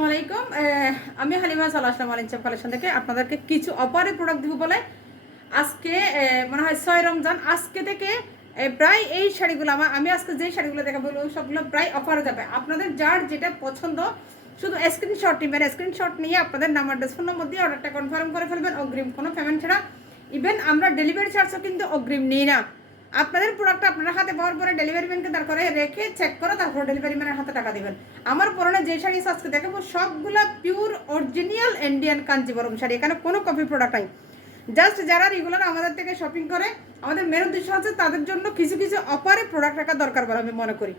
আসসালামু আলাইকুম। আমি হালিমা সাল আসলাম আলিম কালেকশন থেকে আপনাদেরকে কিছু অপারে প্রোডাক্ট দিব বলে আজকে মনে হয় ছয় রমজান। আজকে থেকে প্রায় এই শাড়িগুলো আমার আমি আজকে যে শাড়িগুলো দেখাবো সবগুলো প্রায় অফারে যাবে। আপনাদের যার যেটা পছন্দ, শুধু স্ক্রিনশট নেবেন। স্ক্রিনশট নিয়ে আপনাদের নাম্বার ফোন নম্বর দিয়ে অর্ডারটা কনফার্ম করে ফেলবেন। অগ্রিম কোনো পেমেন্ট ছাড়া। ইভেন আমরা ডেলিভারি চার্জও কিন্তু অগ্রিম নিই না। আপনাদের প্রোডাক্ট আপনার হাতে পাওয়ার পরে ডেলিভারি ম্যানকে দাঁড় করে রেখে চেক করে তারপর ডেলিভারি ম্যানের হাতে টাকা দেবেন। আমার পরনে যে শাড়ি আজকে দেখাবো, সবগুলা pure original Indian Kanjeevaram sari. এখানে কোনো কপি প্রোডাক্ট নাই। জাস্ট যারা রেগুলার আমাদের থেকে শপিং করে, আমাদের মেন উদ্দেশ্য হচ্ছে তাদের জন্য কিছু কিছু অপারে প্রোডাক্ট রাখা দরকার বলে আমি মনে করি।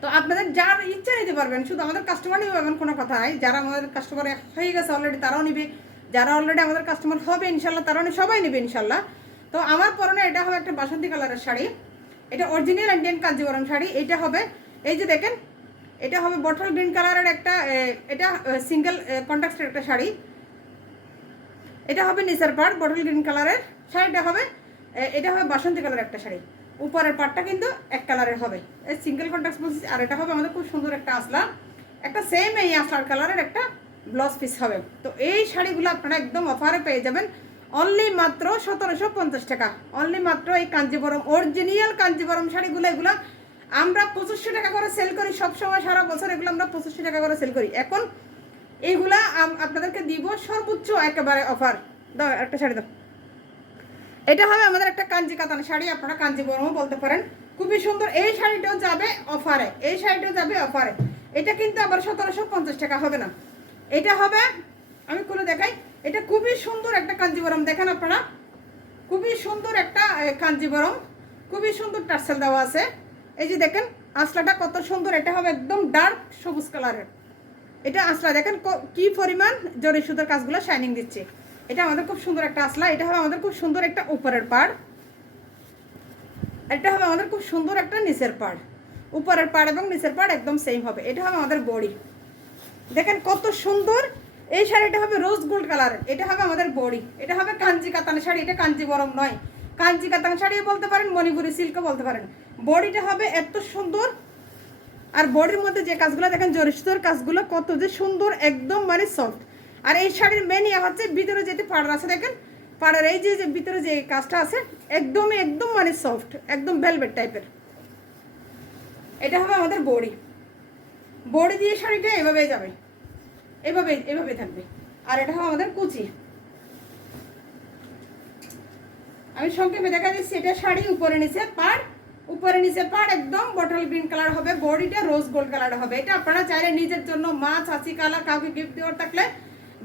তো আপনাদের যার ইচ্ছা নিতে পারবেন, শুধু আমাদের কাস্টমার নিবে এমন কোনো কথা নাই। যারা আমাদের কাস্টমার হয়ে গেছে অলরেডি তারাও নিবে। যারা অলরেডি আমাদের কাস্টমার হবে, ইনশাল্লাহ তারাও সবাই নেবে, ইনশাল্লাহ। তো আমার পরনে এটা হবে একটা বাসন্তী কালারের শাড়ি। এটা অরিজিনাল ইন্ডিয়ান কাঞ্জিবরম শাড়ি। এটা হবে, এই যে দেখেন, এটা হবে বটল গ্রিন কালারের একটা এটা সিঙ্গেল কন্ট্রাক্টের একটা শাড়ি। এটা হবে নিচের পাড় বটল গ্রিন কালারের শাড়িটা হবে এটা হবে বাসন্তী কালারের একটা শাড়ি। উপরের পাটটা কিন্তু এক কালারের হবে। সিঙ্গেল কন্ট্রাক্ট বলছি, আর এটা হবে আমাদের খুব সুন্দর একটা আসলা। একটা সেম এই আসলার কালারের একটা ব্লাউজ পিস হবে। তো এই শাড়িগুলো আপনারা একদম অফারে পেয়ে যাবেন। অনলি মাত্র সতেরোশো পঞ্চাশ টাকা। অনলি মাত্র এই কাঞ্জিবরম অরিজিনাল কাঞ্জিবরম শাড়িগুলো, এগুলো আমরা পঁচিশশো টাকা করে সেল করি, সবসময় সারা বছর এগুলো আমরা পঁচিশশো টাকা করে সেল করি। এখন এইগুলা আপনাদেরকে দিব সর্বোচ্চ একেবারে অফার দাও, একটা শাড়ি দাও। এটা হবে আমাদের একটা কাঞ্জি কাতান শাড়ি, আপনারা কাঞ্জি বরমও বলতে পারেন। খুবই সুন্দর। এই শাড়িটাও যাবে অফারে এই শাড়িটাও যাবে অফারে এটা কিন্তু আবার সতেরোশো পঞ্চাশ টাকা হবে না। এটা হবে, আমি খুলে দেখাই। এটা খুবই সুন্দর একটা কাঞ্জিবরম, দেখেন আপনারা? খুবই সুন্দর একটা কাঞ্জিবরম। খুবই সুন্দর টার্সেল দেওয়া আছে। এই যে দেখেন আসলাটা কত সুন্দর, এটা হবে একদম ডার্ক সবুজ কালারের। এটা আসলা দেখেন কি পরিমাণ জরি সুতার কাজগুলো শাইনিং দিচ্ছে। এটা আমাদের খুব সুন্দর একটা আসলা এটা হবে আমাদের খুব সুন্দর একটা উপরের পাড়। এটা হবে আমাদের খুব সুন্দর একটা নিচের পাড়। উপরের পাড় এবং নিচের পাড় একদম সেম হবে। এটা হবে আমাদের বডি। দেখেন কত সুন্দর এই শাড়িটা হবে রোজ গোল্ড কালারের এটা হবে আমাদের বডি, এটা হবে কাঞ্জি কাতান শাড়ি, এটা কাঞ্জি গরম নয়। কাঞ্জি কাতান শাড়িও বলতে পারেন, মণিপুরি সিল্কও বলতে পারেন। বডিটা হবে এত সুন্দর, আর বডির মধ্যে যে কাজগুলো, দেখেন জরিস্তর কাজগুলো কত যে সুন্দর, একদম মানে সফট আর এই শাড়ির মেন ইয়ে হচ্ছে ভিতরে যেতে পাড়ার আছে, দেখেন, পাড়ার এই যে ভিতরে যে কাজটা আছে, একদমই, একদম মানে সফট একদম ভেলভেট টাইপের এটা হবে আমাদের বড়ি। বড়ি দিয়ে শাড়িটা এভাবেই যাবে। এভাবে এভাবে থাকবে। আর এটা হবে আমাদের কুচি। আমি সংক্ষেপে দেখা দিচ্ছি, এটা শাড়ি উপরে নিচে পাড়, উপরে নিচে পাড় একদম বটল গ্রিন কালার হবে, বডিটা রোজ গোল্ড কালার হবে। এটা আপনারা চাইলে নিজের জন্য মা, চাচি কালার কাউকে গিফট দেওয়ার থাকলে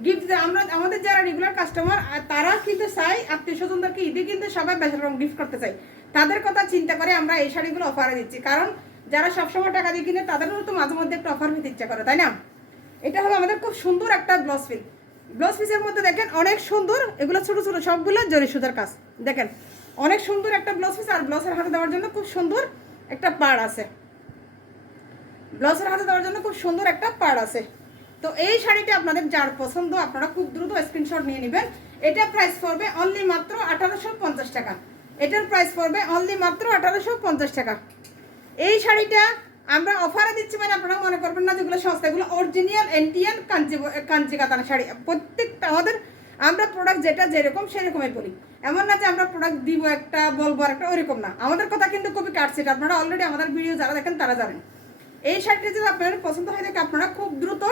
গিফট আমরা, আমাদের যারা রেগুলার কাস্টমার তারা কিন্তু চাই, আত্মীয় স্বজনদেরকে ঈদে কিন্তু সবাই বেচারকম গিফট করতে চাই। তাদের কথা চিন্তা করে আমরা এই শাড়িগুলো অফারে দিচ্ছি। কারণ যারা সবসময় টাকা দিয়ে কিনে, তাদেরও তো মাঝে মধ্যে একটু অফার পেতে ইচ্ছা করে, তাই না? এটা হবে আমাদের খুব সুন্দর একটা ব্লাউজ পিস ব্লাউজ পিসের মধ্যে দেখেন অনেক সুন্দর, এগুলো ছোট ছোট, সবগুলো জরি সুতার কাজ। দেখেন, অনেক সুন্দর একটা ব্লাউজ পিস আর ব্লাউজের হাতে দেওয়ার জন্য খুব সুন্দর একটা পাড় আছে। ব্লাউজের হাতে দেওয়ার জন্য খুব সুন্দর একটা পাড় আছে। তো এই শাড়িটা আপনাদের যার পছন্দ, আপনারা খুব দ্রুত স্ক্রিনশট নিয়ে নেবেন। এটা প্রাইস পড়বে অনলি মাত্র আঠারোশো পঞ্চাশ টাকা। এটার প্রাইস পড়বে অনলি মাত্র আঠারোশো পঞ্চাশ টাকা। এই শাড়িটা আমরা অফারে দিচ্ছি মানে আপনারা মনে করবেন না যেগুলো সস্তা, এগুলো অরিজিনাল এন্টিয়ান কাঞ্জি কাঞ্চি কাতানা শাড়ি। প্রত্যেকটা আমাদের, আমরা প্রোডাক্ট যেটা যেরকম সেরকমই বলি। এমন না যে আমরা প্রোডাক্ট দিব একটা, বলব একটা, ওইরকম না। আমাদের কথা কিন্তু খুবই কাটছে। আপনারা অলরেডি আমাদের ভিডিও যারা দেখেন তারা জানেন। এই শাড়িটা যদি আপনাদের পছন্দ হয়ে থাকে আপনারা খুব দ্রুত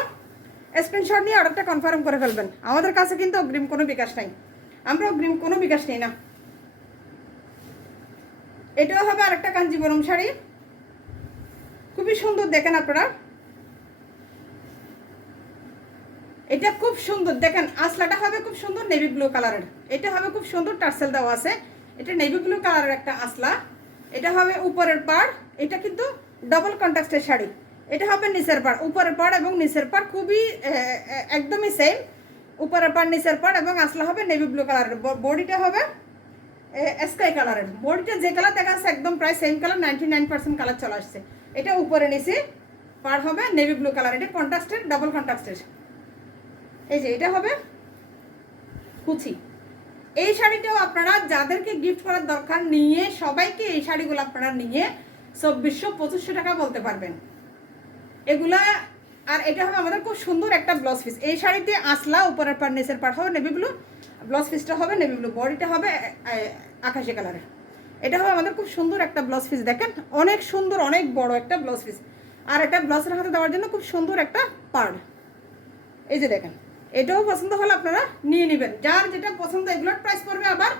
স্ক্রিনশট নিয়ে অর্ডারটা কনফার্ম করে ফেলবেন। আমাদের কাছে কিন্তু অগ্রিম কোনো বিকাশ নাই। আমরা অগ্রিম কোনো বিকাশ নেই না। এটাও হবে আরেকটা কাঞ্জিবরম শাড়ি। খুবই সুন্দর দেখেন আপনারা। এটা খুব সুন্দর, দেখেন আসলাটা হবে খুব সুন্দর নেভি ব্লু কালারের এটা হবে খুব সুন্দর টার্সেল দেওয়া আছে। এটা নেভি ব্লু কালারের একটা আসলা এটা হবে উপরের পাড়। এটা কিন্তু ডবল কন্ট্রাস্টের শাড়ি। এটা হবে নিচের পাড়। উপরের পাড় এবং নিচের পাড় খুবই একদমই সেম উপরের পাড়, নিচের পাড় এবং আসলা হবে নেভি ব্লু কালারের বডিটা হবে স্কাই কালারের বডিটা যে কালার দেখা যাচ্ছে, একদম প্রায় same colour ninety nine percent colour চলে আসছে। এটা উপরে নিচে পার হবে নেভি ব্লু কালার এটা কন্ট্রাস্টেড ডাবল কন্ট্রাস্টেড এই যে, এটা হবে কুচি। এই শাড়িটাও আপনারা যাদেরকে গিফট করার দরকার, নিয়ে সবাইকে এই শাড়িগুলো আপনারা নিয়ে চব্বিশশো পঁচিশশো টাকা বলতে পারবেন। এগুলা, আর এটা হবে আমাদের খুব সুন্দর একটা ব্লাউজ পিস এই শাড়িতে আসলা, উপরের পার নিচের পার হবে নেভি ব্লু ব্লাউজ পিসটা হবে নেভি ব্লু বডিটা হবে আকাশি কালারের এটা হবে আমাদের খুব সুন্দর একটা ব্লাউজ পিস দেখেন, অনেক সুন্দর, অনেক বড় একটা ব্লাউজ পিস আর এটা ব্লাউজের হাতে দেওয়ার জন্য খুব সুন্দর একটা পার্ট এই যে দেখেন, এটাও পছন্দ হলে আপনারা নিয়ে নেবেন। যার যেটা পছন্দ, এগুলোর প্রাইস পড়বে আবার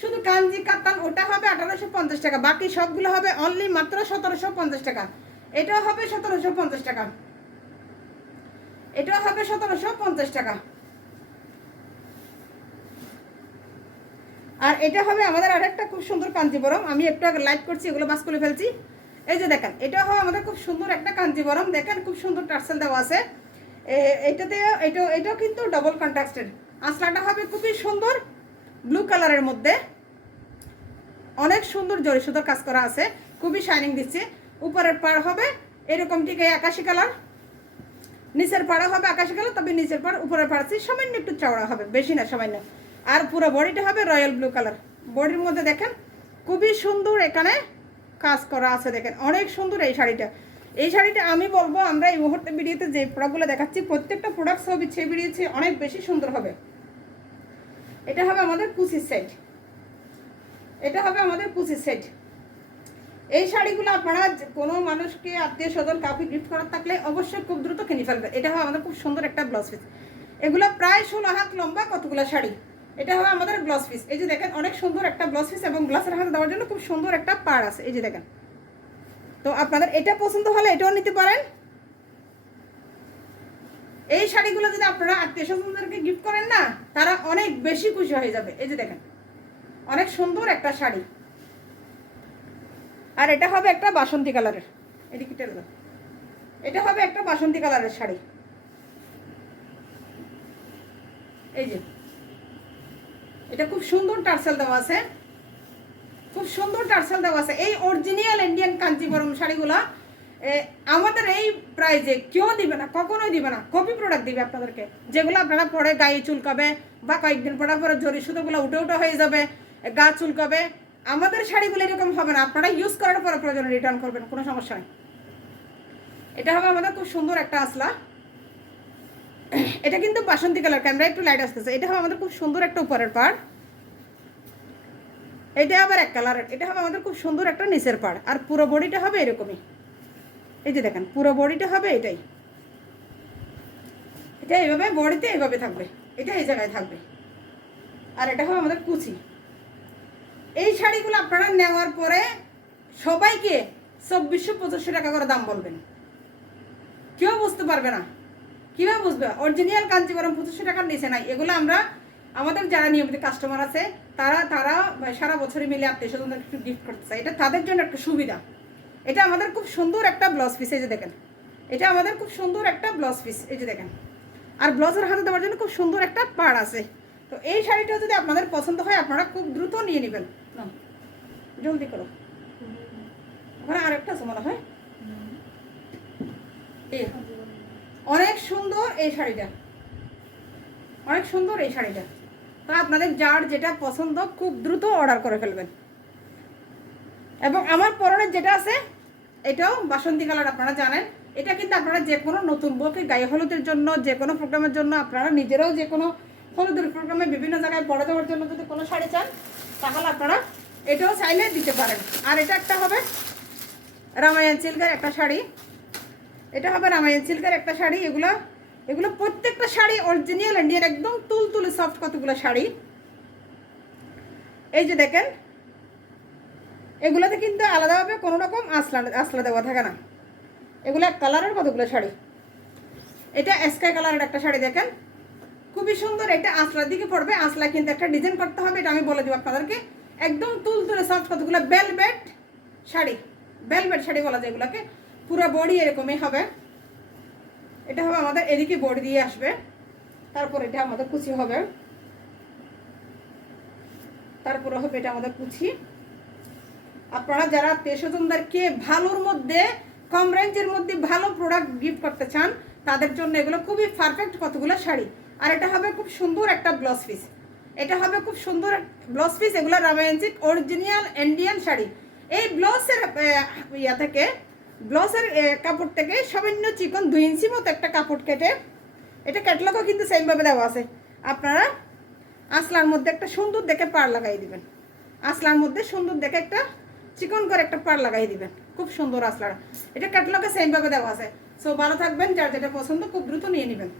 শুধু কাঞ্জি, কাতান, ওটা হবে আঠারোশো পঞ্চাশ টাকা। বাকি সবগুলো হবে অনলি মাত্র সতেরোশো পঞ্চাশ টাকা। এটাও হবে সতেরোশো পঞ্চাশ টাকা। এটাও হবে সতেরোশো পঞ্চাশ টাকা। আর এটা হবে আমাদের আরেকটা খুব সুন্দর কাঞ্জিবরম। আমি একটু আগে লাইট করছি, এগুলো বাস করে ফেলছি। এই যে দেখেন, এটা হবে আমাদের খুব সুন্দর একটা কাঞ্জিবরম। দেখেন খুব সুন্দর টার্সেল দেওয়া আছে। এটাতে, এটা, এটাও কিন্তু ডবল কন্ট্রাস্টেড আসলাটা হবে খুবই সুন্দর ব্লু কালারের মধ্যে। অনেক সুন্দর জরি সুতোর কাজ করা আছে। খুবই শাইনিং দিচ্ছে। উপরের পাড় হবে এরকম ঠিক এই আকাশি কালার নিচের পাড়া হবে আকাশি কালার তবে নিচের পাড়, উপরের পাড়া চেয়ে সামান্য একটু চওড়া হবে, বেশি না সামান্য। আর পুরো বডিটা হবে রয়্যাল ব্লু কালার। বডির মধ্যে দেখেন, খুবই সুন্দর এখানে কাজ করা আছে দেখেন, অনেক সুন্দর এই শাড়িটা। এই শাড়িটা আমি বলব, আমরা এই মুহূর্তে ভিডিওতে যে প্রোডাক্টগুলো দেখাচ্ছি, প্রত্যেকটা প্রোডাক্ট সব ছে বেরিয়েছে অনেক বেশি সুন্দর হবে। এটা হবে আমাদের কুচির সেট এটা হবে আমাদের কুচির সেট এই শাড়িগুলো আপনারা কোনো মানুষকে, আত্মীয় স্বজন কাউকে গিফট করার থাকলে অবশ্যই খুব দ্রুত কিনে ফেলবেন এটা হবে আমাদের খুব সুন্দর একটা ব্লাউজ পিস এগুলো প্রায় ষোলো হাত লম্বা কতগুলো শাড়ি? এটা হবে আমাদের ব্লাউজ পিস এই যে দেখেন, অনেক সুন্দর একটা ব্লাউজ পিস এবং গ্লাসের হাতে দেওয়ার জন্য খুব সুন্দর একটা পাড় আছে। এই যে দেখেন। তো আপনাদের এটা পছন্দ হলে এটাও নিতে পারেন। এই শাড়িগুলো যদি আপনারা আত্মীয় স্বজনদেরকে গিফট করেন না, তারা অনেক বেশি খুশি হয়ে যাবে। এই যে দেখেন, অনেক সুন্দর একটা শাড়ি। আর এটা হবে একটা বাসন্তী কালারের। এদিকে। এটা হবে একটা বাসন্তী কালারের শাড়ি। এই যে। এটা খুব সুন্দর টার্সেল দেওয়া আছে। খুব সুন্দর টার্সেল দেওয়া আছে। এই অরিজিনাল ইন্ডিয়ান কাঞ্চিপুরম শাড়িগুলো আমাদের এই প্রাইজে কেউ দিবে না, কখনোই দিবে না। কপি প্রোডাক্ট দিবে আপনাদেরকে। যেগুলো আপনারা পরে গায়ে চুলকাবে বা কয়েকদিন পরে পরে জরি সুতোগুলো উঠে উঠে হয়ে যাবে, গা চুলকাবে, আমাদের শাড়িগুলো এরকম হবে না। আপনারা ইউজ করার পরে প্রয়োজনে রিটার্ন করবেন, কোনো সমস্যা নেই। এটা হবে আমাদের খুব সুন্দর একটা আসলা এটা কিন্তু বাসন্তী কালার ক্যামেরা একটু লাইট আসতেছে। এটা হবে আমাদের খুব সুন্দর একটা উপরের পাড়। এটা আবার এক কালার, এটা হবে আমাদের খুব সুন্দর একটা নিচের পাড়। আর পুরো বডিটা হবে এরকমই। এই যে দেখেন, পুরো বডিটা হবে এটাই। এটা এইভাবে বডিতে এইভাবে থাকবে। এটা এই জায়গায় থাকবে। আর এটা হবে আমাদের কুচি। এই শাড়িগুলো আপনারা নেওয়ার পরে সবাইকে চব্বিশশো পঁচিশশো টাকা করে দাম বলবেন। কেউ বুঝতে পারবে না। কীভাবে বুঝবে? অরিজিনাল কাঞ্চিপুরম পঁচিশশো টাকার নিচে নাই। এগুলো আমরা আমাদের যারা নিয়মিত কাস্টমার আছে, তারা তারা সারা বছরই মিলে আত্মীয় স্বজনদের একটু গিফট করতে চায়। এটা তাদের জন্য একটা সুবিধা। এটা আমাদের খুব সুন্দর একটা ব্লাউজ পিস এই যে দেখেন। এটা আমাদের খুব সুন্দর একটা ব্লাউজ পিস এই যে দেখেন। আর ব্লাউজের হাতে দেওয়ার জন্য খুব সুন্দর একটা পাড় আছে। তো এই শাড়িটা যদি আপনাদের পছন্দ হয়, আপনারা খুব দ্রুত নিয়ে নেবেন। জলদি করো। ওখানে আরেকটা আছে মনে হয়? অনেক সুন্দর এই শাড়িটা। অনেক সুন্দর এই শাড়িটা। তা আপনাদের যার যেটা পছন্দ খুব দ্রুত অর্ডার করে ফেলবেন। এবং আমার পরনের যেটা আছে, এটাও বাসন্তী কালার আপনারা জানেন। এটা কিন্তু আপনারা যে কোনো নতুন বউকে গায়ে হলুদের জন্য যে কোনো প্রোগ্রামের জন্য, আপনারা নিজেরাও যে কোনো হলুদের প্রোগ্রামে বিভিন্ন জায়গায় পরে দেওয়ার জন্য যদি কোনো শাড়ি চান, তাহলে আপনারা এটাও চাইলে দিতে পারেন। আর এটা একটা হবে রামায়ণ সিল্কের একটা শাড়ি। এটা হবে রামায়ণ সিল্কের একটা শাড়ি, এগুলো এগুলো প্রত্যেকটা শাড়ি অরিজিনাল ইন্ডিয়ান একদম তুল তুলে সফট কতগুলো শাড়ি। এই যে দেখেন, এগুলোতে কিন্তু আলাদাভাবে কোনো রকম আসলা আসলা দেওয়া থাকে না। এগুলো এক কালারের কতগুলো শাড়ি? এটা স্কাই কালারের একটা শাড়ি দেখেন। খুবই সুন্দর, এটা আসলার দিকে পড়বে আসলা কিন্তু একটা ডিজাইন করতে হবে, এটা আমি বলে দেবো আপনাদেরকে। একদম তুল তুলে সফট কতগুলো বেলবেট শাড়ি বেলবেট শাড়ি বলা যায় এগুলোকে। পুরো বডি এরকমই হবে। এটা হবে আমাদের এদিকে বডি দিয়ে আসবে। তারপর এটা আমাদের কুচি হবে। তারপরে হবে এটা আমাদের কুচি। আপনারা যারা তেসজনদেরকে ভালোর মধ্যে, কম রেঞ্জের মধ্যে ভালো প্রোডাক্ট গিফট করতে চান, তাদের জন্য এগুলো খুবই পারফেক্ট কতগুলো শাড়ি। আর এটা হবে খুব সুন্দর একটা ব্লাউজ পিস এটা হবে খুব সুন্দর ব্লাউজ পিস এগুলো রামায়ণজিক অরিজিনাল ইন্ডিয়ান শাড়ি। এই ব্লাউজের ইয়া থেকে ব্লাউজের কাপড় থেকে সামান্য চিকন দুই ইঞ্চি মতো একটা কাপড় কেটে, এটা ক্যাটলগও কিন্তু সেমভাবে দেওয়া আছে। আপনারা আসলার মধ্যে একটা সুন্দর দেখে পাড় লাগাই দিবেন। আসলার মধ্যে সুন্দর দেখে একটা চিকন করে একটা পাড় লাগাই দিবেন। খুব সুন্দর আসলার এটা ক্যাটলগে সেমভাবে দেওয়া আছে। সো ভালো থাকবেন। যার যেটা পছন্দ, খুব দ্রুত নিয়ে নেবেন।